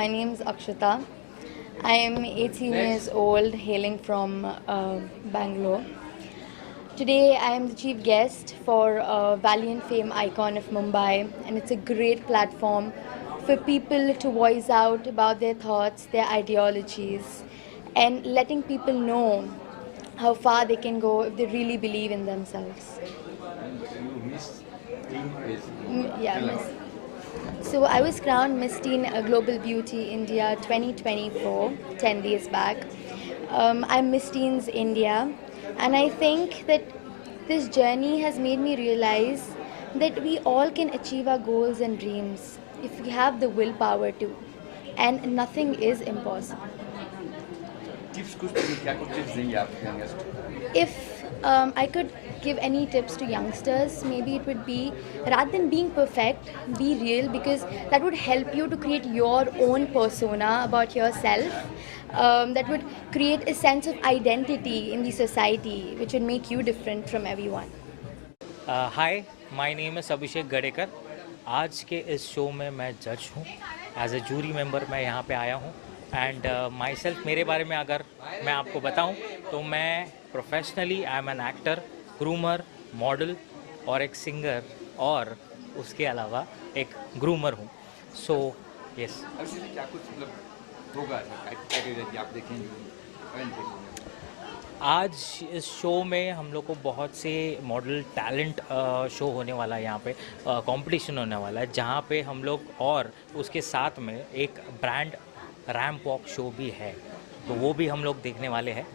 My name is Akshita. I am 18 years old, hailing from Bangalore. Today, I am the chief guest for Valiant Fame Icon of Mumbai, and it's a great platform for people to voice out about their thoughts, their ideologies, and letting people know how far they can go if they really believe in themselves. You miss Teen is Yeah, tell Miss. us. So I was crowned Miss Teen Global Beauty India 2024, 10 days back. I'm Miss Teens India, and I think that this journey has made me realize that we all can achieve our goals and dreams if we have the willpower to, and nothing is impossible. Tips कुछ क्या कुछ tips देंगे आप youngest If I could give any tips to youngsters, maybe it would be rather than being perfect, be real, because that would help you to create your own persona about yourself. That would create a sense of identity in the society, which would make you different from everyone. Hi, my name is Abhishek Gadekar. आज के इस show में मैं जज हूँ। As a jury member मैं यहाँ पे आया हूँ। एंड माई सेल्फ, मेरे बारे में अगर मैं आपको बताऊँ तो मैं professionally I am an actor, groomer, model और एक सिंगर, और उसके अलावा एक ग्रूमर हूँ। So yes. अब इसलिए क्या कुछ मतलब होगा पैकेज आप देखेंगे आज इस शो में हम लोग को बहुत से मॉडल टैलेंट शो होने वाला है। यहाँ पे कंपटीशन होने वाला है, जहाँ पे हम लोग, और उसके साथ में एक ब्रांड रैम्प वॉक शो भी है, तो वो भी हम लोग देखने वाले हैं।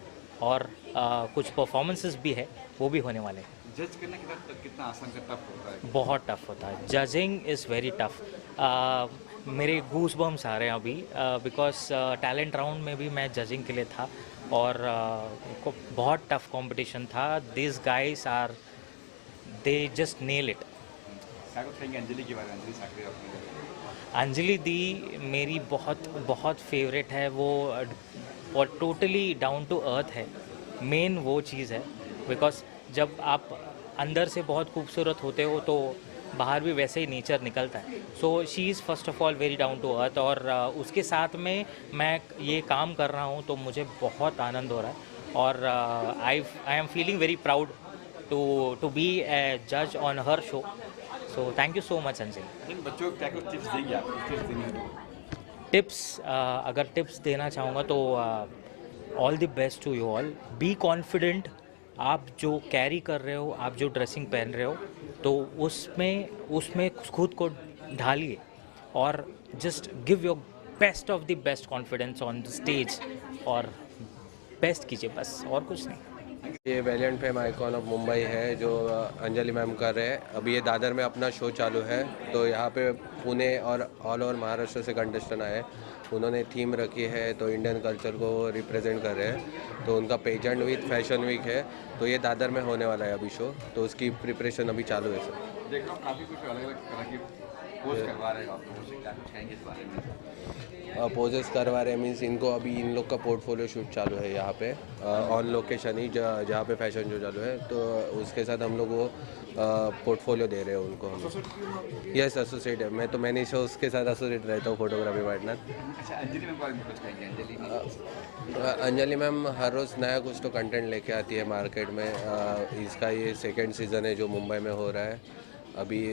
और कुछ परफॉर्मेंसेस भी है, वो भी होने वाले हैं। जज करना कितना आसान से टफ होता है बहुत टफ होता है। Judging is very tough. मेरे गूस बम्स आ रहे हैं अभी, बिकॉज टैलेंट राउंड में भी मैं जजिंग के लिए था, और बहुत टफ कंपटीशन था। This guys are, they just nail it. क्या कुछ कहेंगे अंजलि के बारे में अंजलि साकरे अपने अंजलि दी मेरी बहुत बहुत फेवरेट है। वो और टोटली डाउन टू अर्थ है। मेन वो चीज़ है, बिकॉज जब आप अंदर से बहुत खूबसूरत होते हो तो बाहर भी वैसे ही नेचर निकलता है। So she is first of all very down to earth, और उसके साथ में मैं ये काम कर रहा हूँ तो मुझे बहुत आनंद हो रहा है। और I am feeling very proud to be a जज on her show. So thank you so much Anjali. इन बच्चों को क्या कुछ टिप्स देंगे आप टिप्स देंगे टिप्स, अगर टिप्स देना चाहूँगा तो all the best to you all. Be confident. आप जो कैरी कर रहे हो, आप जो ड्रेसिंग पहन रहे हो, तो उसमें उसमें खुद को ढालिए, और just give your best of the best confidence on the stage, और बेस्ट कीजिए, बस और कुछ नहीं। ये valiant fame icon of Mumbai है जो अंजलि मैम कर रहे हैं। अभी ये दादर में अपना शो चालू है, तो यहाँ पे पुणे और ऑल ओवर महाराष्ट्र से कंटेस्टेंट आए। उन्होंने थीम रखी है, तो इंडियन कल्चर को रिप्रेजेंट कर रहे हैं। तो उनका पेजेंट विद फैशन वीक है, तो ये दादर में होने वाला है अभी शो, तो उसकी प्रिपरेशन अभी चालू है सर। देख रहा हूँ काफ़ी कुछ अलग अलग तरह की पोस्ट करवा रहे हैं आप लोगों से, क्या कुछ कहेंगे इस बारे में पोजेस करवा रहे मीन्स इनको अभी इन लोग का पोर्टफोलियो शूट चालू है यहाँ पे ऑन लोकेशन ही, जहाँ पे फैशन शो चालू है, तो उसके साथ हम लोग वो पोर्टफोलियो दे रहे हैं उनको हम। यस, एसोसिएट है मैं, तो मैंने शो उसके साथ एसोसिएट रहता हूँ, फोटोग्राफी पार्टनर। अच्छा अंजलि मैम के बारे में कुछ कहेंगे अंजलि मैम हर रोज़ नया कुछ तो कंटेंट लेके आती है मार्केट में। इसका ये सेकेंड सीज़न है जो मुंबई में हो रहा है, अभी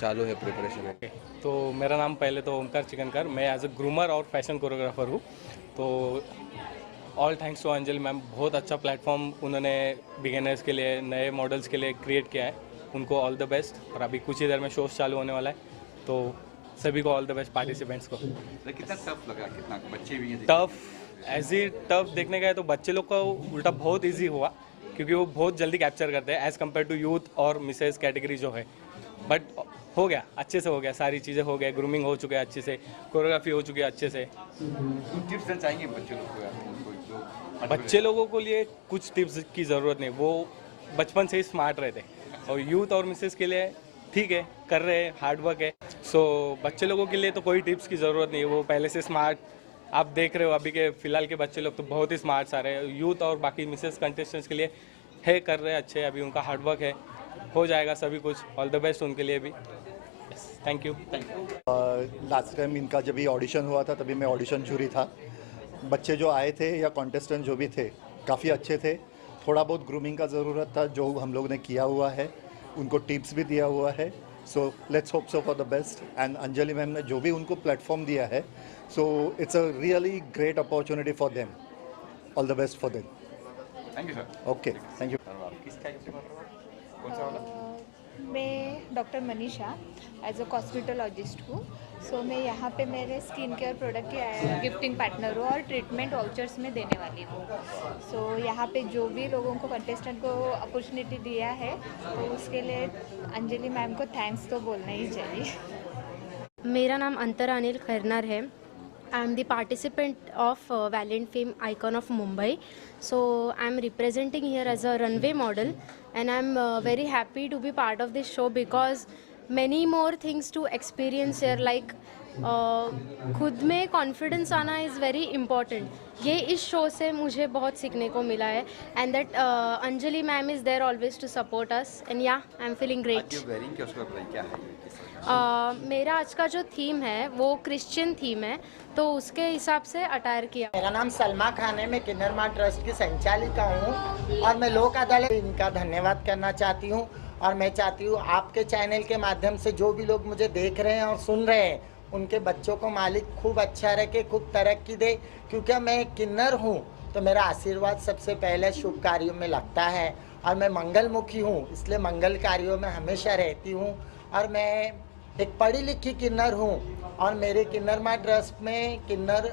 चालू है प्रिपरेशन है। तो मेरा नाम पहले तो ओमकार चिकनकर, मैं एज अ ग्रूमर और फैशन कोरियोग्राफर हूँ। तो all thanks to Anjali ma'am, बहुत अच्छा प्लेटफॉर्म उन्होंने बिगिनर्स के लिए, नए मॉडल्स के लिए क्रिएट किया है। उनको ऑल द बेस्ट। और अभी कुछ ही देर में शोज चालू होने वाला है, तो सभी को ऑल द बेस्ट पार्टिसिपेंट्स को। कितना टफ लगा, कितना बच्चे भी हैं टफ एज ई टफ देखने का है तो बच्चे लोग को उल्टा बहुत ईजी हुआ, क्योंकि वो बहुत जल्दी कैप्चर करते हैं एज़ कम्पेयर टू यूथ और मिसेज कैटेगरी जो है। बट हो गया, अच्छे से हो गया, सारी चीज़ें हो गए, ग्रूमिंग हो चुके हैं अच्छे से, कोरियोग्राफी हो चुकी है अच्छे से। कुछ टिप्स देना चाहेंगे बच्चे लोग को, उनको जो बच्चे लोगों को लिए कुछ टिप्स की ज़रूरत नहीं, वो बचपन से ही स्मार्ट रहते। और यूथ और मिसेस के लिए ठीक है, कर रहे हैं, हार्ड वर्क है। सो बच्चे लोगों के लिए तो कोई टिप्स की ज़रूरत नहीं है, वो पहले से स्मार्ट। आप देख रहे हो अभी के फ़िलहाल के बच्चे लोग तो बहुत ही स्मार्ट सारे हैं। यूथ और बाकी मिसेस कंटेस्टेंट्स के लिए है, कर रहे हैं अच्छे, अभी उनका हार्ड वर्क है, हो जाएगा सभी कुछ। ऑल द बेस्ट उनके लिए भी। Thank you. लास्ट टाइम इनका जब भी ऑडिशन हुआ था तभी मैं ऑडिशन जूरी था। बच्चे जो आए थे या कॉन्टेस्टेंट जो भी थे काफ़ी अच्छे थे। थोड़ा बहुत ग्रूमिंग का ज़रूरत था जो हम लोग ने किया हुआ है, उनको टिप्स भी दिया हुआ है। So let's hope so for the best. And Anjali ma'am ने जो भी उनको प्लेटफॉर्म दिया है, so it's a really great opportunity for them. All the best for them. Thank you sir. Okay, thank you. किस टाइप से कर रहे हो? कौन सा वाला? मैं doctor Manisha as a cosmetologist हूँ। सो मैं यहाँ पे मेरे स्किन केयर प्रोडक्ट की गिफ्टिंग पार्टनर हूँ और ट्रीटमेंट वाउचर्स में देने वाली हूँ। सो यहाँ पे जो भी लोगों को कंटेस्टेंट को अपॉर्चुनिटी दिया है तो उसके लिए अंजलि मैम को थैंक्स तो बोलना ही चाहिए। मेरा नाम अंतरा अनिल खैरनार है। I am the participant of Valiant fame icon of Mumbai. So I'm representing here as a runway model, and I'm very happy to be part of this show because many more things to experience here, like खुद में confidence आना is very important. ये इस show से मुझे बहुत सीखने को मिला है, and that Anjali ma'am is there always to support us, and yeah I am feeling great. Wearing क्या उसका बताइए क्या है ये? किस तरह से? मेरा आज का जो थीम है वो क्रिश्चियन थीम है, तो उसके हिसाब से अटायर किया। मेरा नाम सलमा खान है, मैं किन्नर माँ ट्रस्ट की संचालिका हूँ और मैं लोक अदालत इनका धन्यवाद करना चाहती हूँ। और मैं चाहती हूँ आपके चैनल के माध्यम से जो भी लोग मुझे देख रहे हैं और सुन रहे हैं उनके बच्चों को मालिक खूब अच्छा रखे, खूब तरक्की दे। क्योंकि मैं किन्नर हूँ तो मेरा आशीर्वाद सबसे पहले शुभ कार्यों में लगता है और मैं मंगलमुखी हूँ, इसलिए मंगल कार्यों में हमेशा रहती हूँ। और मैं एक पढ़ी लिखी किन्नर हूँ और मेरे किन्नर माँ ट्रस्ट में किन्नर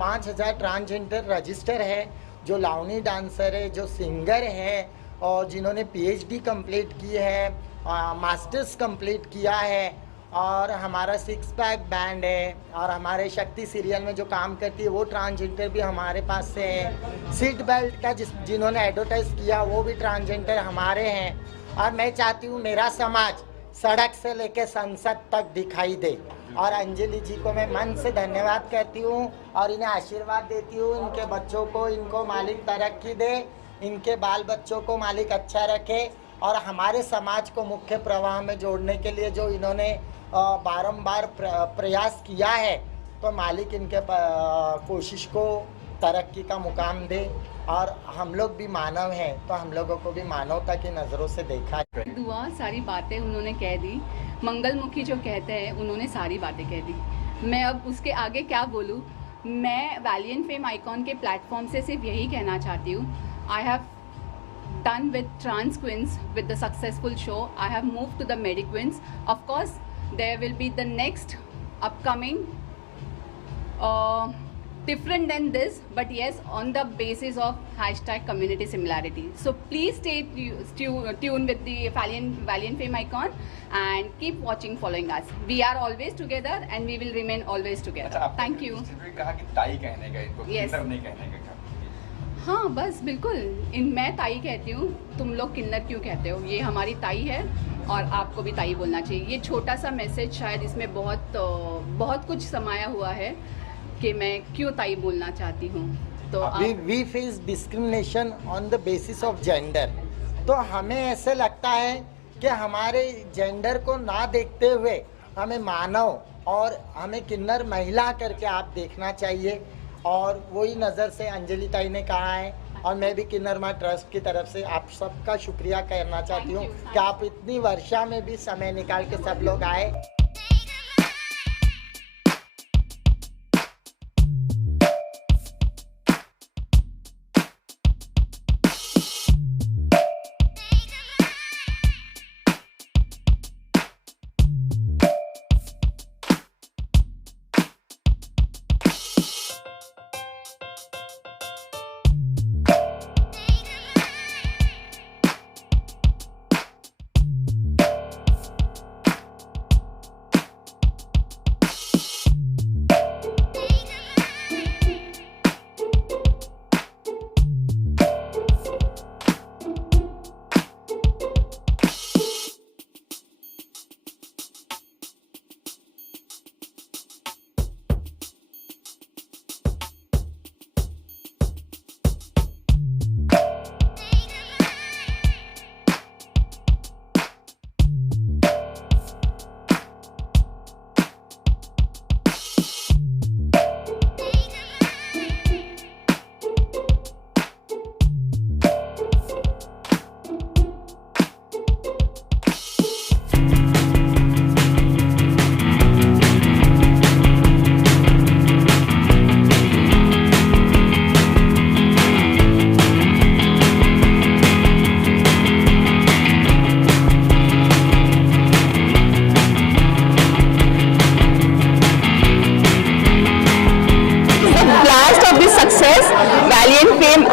5000 ट्रांसजेंडर रजिस्टर है, जो लावनी डांसर है, जो सिंगर है और जिन्होंने पीएचडी कंप्लीट की है, मास्टर्स कंप्लीट किया है। और हमारा 6 पैक बैंड है और हमारे शक्ति सीरियल में जो काम करती है वो ट्रांसजेंडर भी हमारे पास से है। सीट बेल्ट का जिन्होंने एडवर्टाइज किया वो भी ट्रांसजेंडर हमारे हैं। और मैं चाहती हूँ मेरा समाज सड़क से लेकर संसद तक दिखाई दे। और अंजलि जी को मैं मन से धन्यवाद करती हूँ और इन्हें आशीर्वाद देती हूँ। इनके बच्चों को इनको मालिक तरक्की दे, इनके बाल बच्चों को मालिक अच्छा रखे और हमारे समाज को मुख्य प्रवाह में जोड़ने के लिए जो इन्होंने बारंबार प्रयास किया है, तो मालिक इनके कोशिश को तरक्की का मुकाम दे। और हम लोग भी मानव हैं तो हम लोगों को भी मानवता की नज़रों से देखा। दुआ सारी बातें उन्होंने कह दी, मंगलमुखी जो कहते हैं उन्होंने सारी बातें कह दी। मैं अब उसके आगे क्या बोलूँ। मैं वैलिएंट फेम आइकॉन के प्लेटफॉर्म से सिर्फ यही कहना चाहती हूँ, I have done with trans queens with the successful show. I have moved to the Medi Queens. Of course, there will be the next upcoming different than this, but yes, on the basis of hashtag community similarity. So please stay tuned with the Valiant Fame Icon and keep watching, following us. We are always together and we will remain always together. Thank you. कहा कि ताई कहने का इनको, Yes. किन्नर नहीं कहने का। हाँ बस बिल्कुल, मैं ताई कहती हूँ, तुम लोग किन्नर क्यों कहते हो? ये हमारी ताई है और आपको भी ताई बोलना चाहिए। ये छोटा सा मैसेज शायद इसमें बहुत कुछ समाया हुआ है कि मैं क्यों ताई बोलना चाहती हूँ। तो we face discrimination on the basis of gender. तो हमें ऐसे लगता है कि हमारे जेंडर को ना देखते हुए हमें मानव और हमें किन्नर महिला करके आप देखना चाहिए। और वही नज़र से अंजलि ताई ने कहा है और मैं भी किन्नर माँ ट्रस्ट की तरफ से आप सबका शुक्रिया करना चाहती हूँ कि आप इतनी वर्षा में भी समय निकाल के सब लोग आए।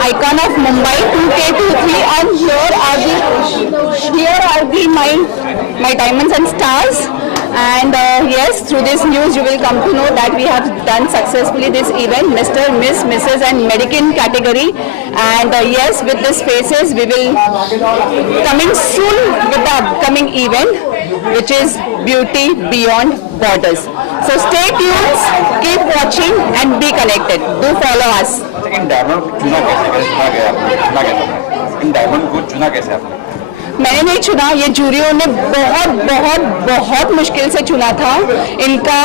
icon of Mumbai 2K23, and here are the my diamonds and stars. And yes, through this news you will come to know that we have done successfully this event, Mr., Miss, Mrs. and Medican category. And yes, with these faces we will coming soon with the upcoming event, which is Beauty Beyond Borders. So stay tuned, keep watching and be connected. Do follow us. In diamond को चुना कैसे आपने? मैंने नहीं चुना, ये जूरियों ने बहुत बहुत बहुत मुश्किल से चुना था. इनका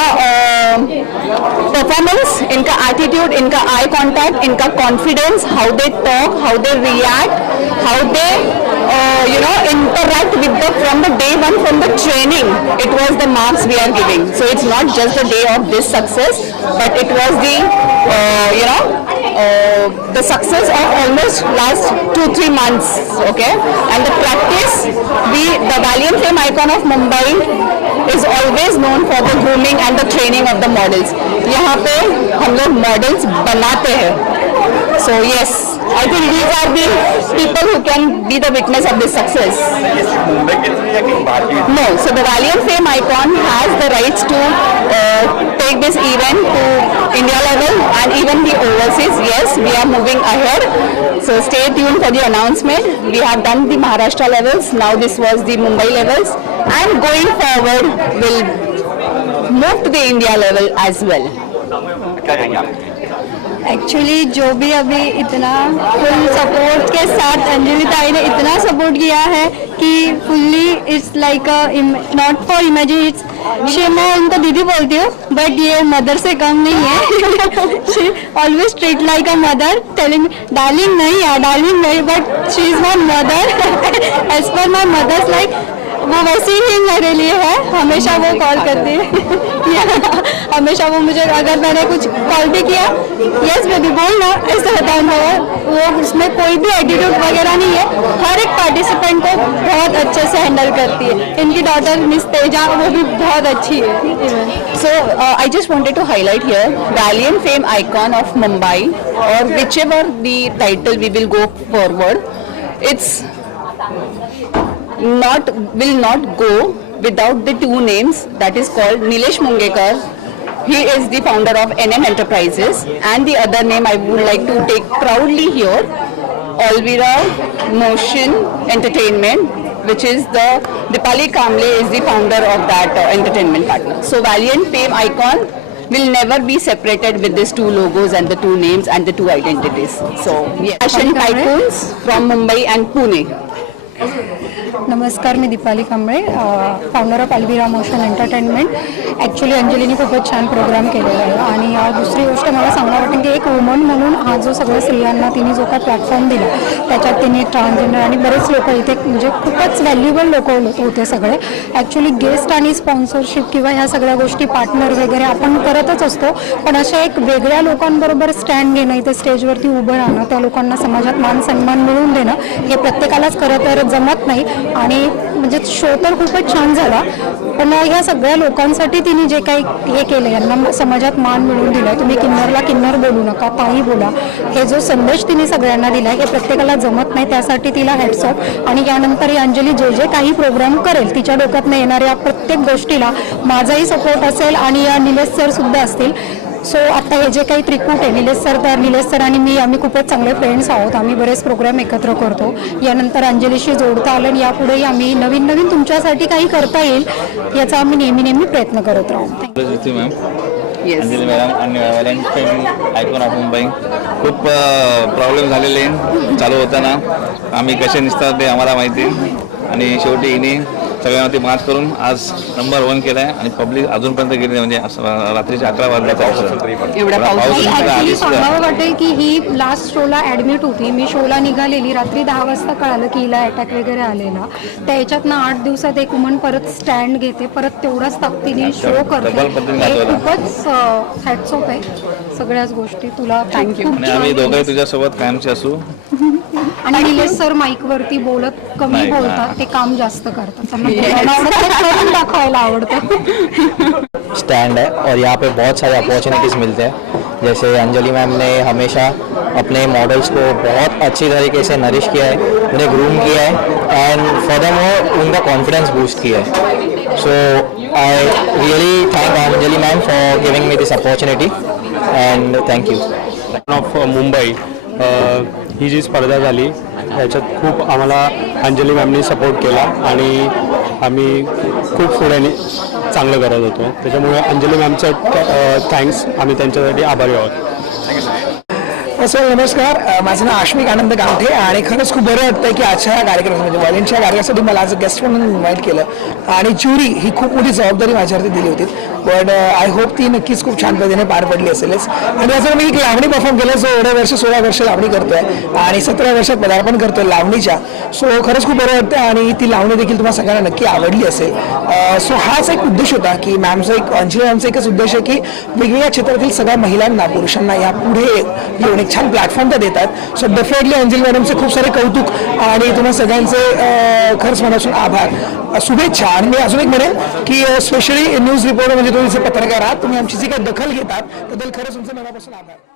परफॉर्मेंस, इनका एटीट्यूड, इनका आई कांटेक्ट, इनका confidence, how they talk, how they react, how they interact with from the day one, from the training. It was the marks we are giving. So it's not just the day of this success, but it was the the success of almost last 2-3 months. Okay, and the practice, the Valiant Fame icon of Mumbai is always known for the grooming and the training of the models. यहाँ पे हम लोग models बनाते हैं. So yes, I think these are the people who can be the witness of this success. No, so the Valiant Fame icon has the rights to take this event to India level and even the overseas. Yes, we are moving ahead. So stay tuned for the announcement. We have done the Maharashtra levels. Now this was the Mumbai levels, and going forward we'll move to the India level as well. Actually जो भी अभी इतना full support के साथ अंजलि ताई ने इतना support किया है कि fully it's like not for imagine, it's मैं उनको दीदी बोलती हूँ, बट ये मदर से कम नहीं है. She always treat like a mother, telling darling नहीं यार, डार्लिंग नहीं, but she is my mother as per my mother's. Like वो वैसे ही मेरे लिए है, हमेशा वो कॉल करती है. हमेशा वो मुझे, अगर मैंने कुछ कॉल भी किया, यस बेबी बोल ना, ऐसे बताऊँ, वो उसमें कोई भी एटीट्यूड वगैरह नहीं है. हर एक पार्टिसिपेंट को बहुत अच्छे से हैंडल करती है. इनकी डॉटर मिस तेजा, वो भी बहुत अच्छी है. So I just wanted to highlight here Valiant Fame icon of Mumbai, or whichever the title we will go forward, it's will not go without the two names, that is called Nilesh Mungekar. He is the founder of NM Enterprises, and the other name I would like to take proudly here, Alvira Motion Entertainment, which is the Dipali Kamble is the founder of that entertainment partner. So Valiant Fame icon will never be separated with these two logos and the two names and the two identities. So yeah. Fashion tycoons from Mumbai and Pune. नमस्कार, मी Deepali Kamble, founder of Alvira motion entertainment. Actually अंजलीने खूपच छान programme केलेला आहे. आणि दुसरी गोष्ट मला सांगावं वाटेल की एक वुमन म्हणून हा जो सगळ्या स्त्रियांना तिने जो काय प्लॅटफॉर्म दिला, त्याच्यात तिने ट्रान्सजेंडर आणि बरेच लोक इथे, म्हणजे खूपच व्हॅल्युएबल लोक होते सगळे. ॲक्च्युली गेस्ट आणि स्पॉन्सरशिप किंवा ह्या सगळ्या गोष्टी पार्टनर वगैरे आपण करतच असतो, पण अशा एक वेगळ्या लोकांबरोबर स्टँड घेणं, इथे स्टेजवरती उभं राहणं, त्या लोकांना समाजात मान सन्मान मिळवून देणं, हे प्रत्येकालाच खरं तर जमत नाही. आणि म्हणजे शो तर खूपच छान झाला, पण ह्या सगळ्या लोकांसाठी तिने जे काही हे केलं, यांना समाजात मान मिळवून दिला. तुम्ही किन्नरला किन्नर बोलू नका, ताई बोला, हे जो संदेश तिने सगळ्यांना दिला, हे प्रत्येकाला जमत नाही. त्यासाठी तिला हॅट्स ऑफ. आणि यानंतर ही अंजली जे जे काही प्रोग्राम करेल, तिच्या डोक्यातनं येणाऱ्या प्रत्येक गोष्टीला माझाही सपोर्ट असेल आणि या निलेश सर सुद्धा असतील. सो आता हे जे काही त्रिकूट आहे, निलेश सर आणि मी, आम्ही खूपच चांगले फ्रेंड्स आहोत. आम्ही बरेच प्रोग्राम एकत्र करतो. यानंतर अंजलीशी जोडता आलं आणि यापुढेही आम्ही नवीन नवीन तुमच्यासाठी काही करता येईल याचा आम्ही नेहमी प्रयत्न करत राहू. मॅम, अंजली मॅडम आणि व्हॅलेंट फेम आयकॉन ऑफ मुंबई, खूप प्रॉब्लेम झालेले चालू होताना, आम्ही कसे निसतात ते आम्हाला माहिती, आणि शेवटी हिने सगळ्यांवरती मात करून आज नंबर 1 केला आहे. आणि पब्लिक अजूनपर्यंत गेली, म्हणजे रात्रीच्या 11 वाजता ॲक्च्युली सांगावं वाटेल की ही लास्ट शोला ॲडमिट होती. मी शोला निघालेली, रात्री 10 वाजता कळालं की हिला अटॅक वगैरे आलेला. त्याच्यातनं 8 दिवसात एक वुमन परत स्टँड घेते, परत तेवढ्याच ताकदीने शो करते. खूपच हॅट्स ऑफ आहे सगळ्याच गोष्टी. तुला थँक्यू. आम्ही दोघंही तुझ्यासोबत कायमचे असू. आणि निलेश सर माईकवरती बोलत कमी बोलतात, ते काम जास्त करतात, त्यांना दाखवायला आवडतं. स्टैंड है और यहाँ पे बहुत सारे अपॉर्चुनिटीज़ मिलते हैं. जैसे अंजलि मैम ने हमेशा अपने मॉडल्स को बहुत अच्छी तरीके से नरिश किया है, उन्हें ग्रूम किया है एंड फर्दरमोर उनका कॉन्फिडेंस बूस्ट किया है. So I really thank Anjali ma'am for giving me this opportunity and thank you. Of Mumbai ही जी स्पर्धा झाली याच्यात खूप आम्हाला अंजली मॅमनी सपोर्ट केला आणि आम्ही खूप पुढे चांगलं करत होतो. त्याच्यामुळे अंजली मॅमचं थँक्स, आम्ही त्यांच्यासाठी आभारी आहोत. सर नमस्कार, माझं नाव आश्मिक आनंद गावठे आणि खरंच खूप बरं वाटतं की आजच्या कार्यक्रम म्हणजे व्हॉलेंटच्या कार्यक्रमासाठी मला आज गेस्ट म्हणून इन्व्हाइट केलं आणि ज्युरी ही खूप मोठी जबाबदारी माझ्यावरती दिली होती. बट आय होप ती नक्कीच खूप छान पद्धतीने पार पडली असेलच. आणि असं मी एक लावणी परफॉर्म केलं, जो एवढ्या वर्ष 16 वर्ष लावणी करतोय आणि 17 वर्षात पदार्पण करतोय लावणीच्या. सो खरंच खूप बरं वाटतं आणि ती लावणी देखील तुम्हाला सगळ्यांना नक्की आवडली असेल. सो हाच एक उद्देश होता की मॅमचा एक अंजली मॅमचा एकच उद्देश आहे की वेगवेगळ्या क्षेत्रातील सगळ्या महिलांना पुरुषांना या पुढे येऊन एक छान प्लॅटफॉर्म त्या देतात. सो डेफिनेटली अंजली मॅडमचे खूप सारे कौतुक आणि तुम्हा सगळ्यांचे खरंच मनापासून आभार, शुभेच्छा. आणि मी अजून एक म्हणेन की स्पेशली न्यूज रिपोर्टर म्हणजे तुम्ही जे पत्रकार आहात, तुम्ही आमची जी काही दखल घेतात त्याबद्दल खरंच तुमचं मनापासून आभार.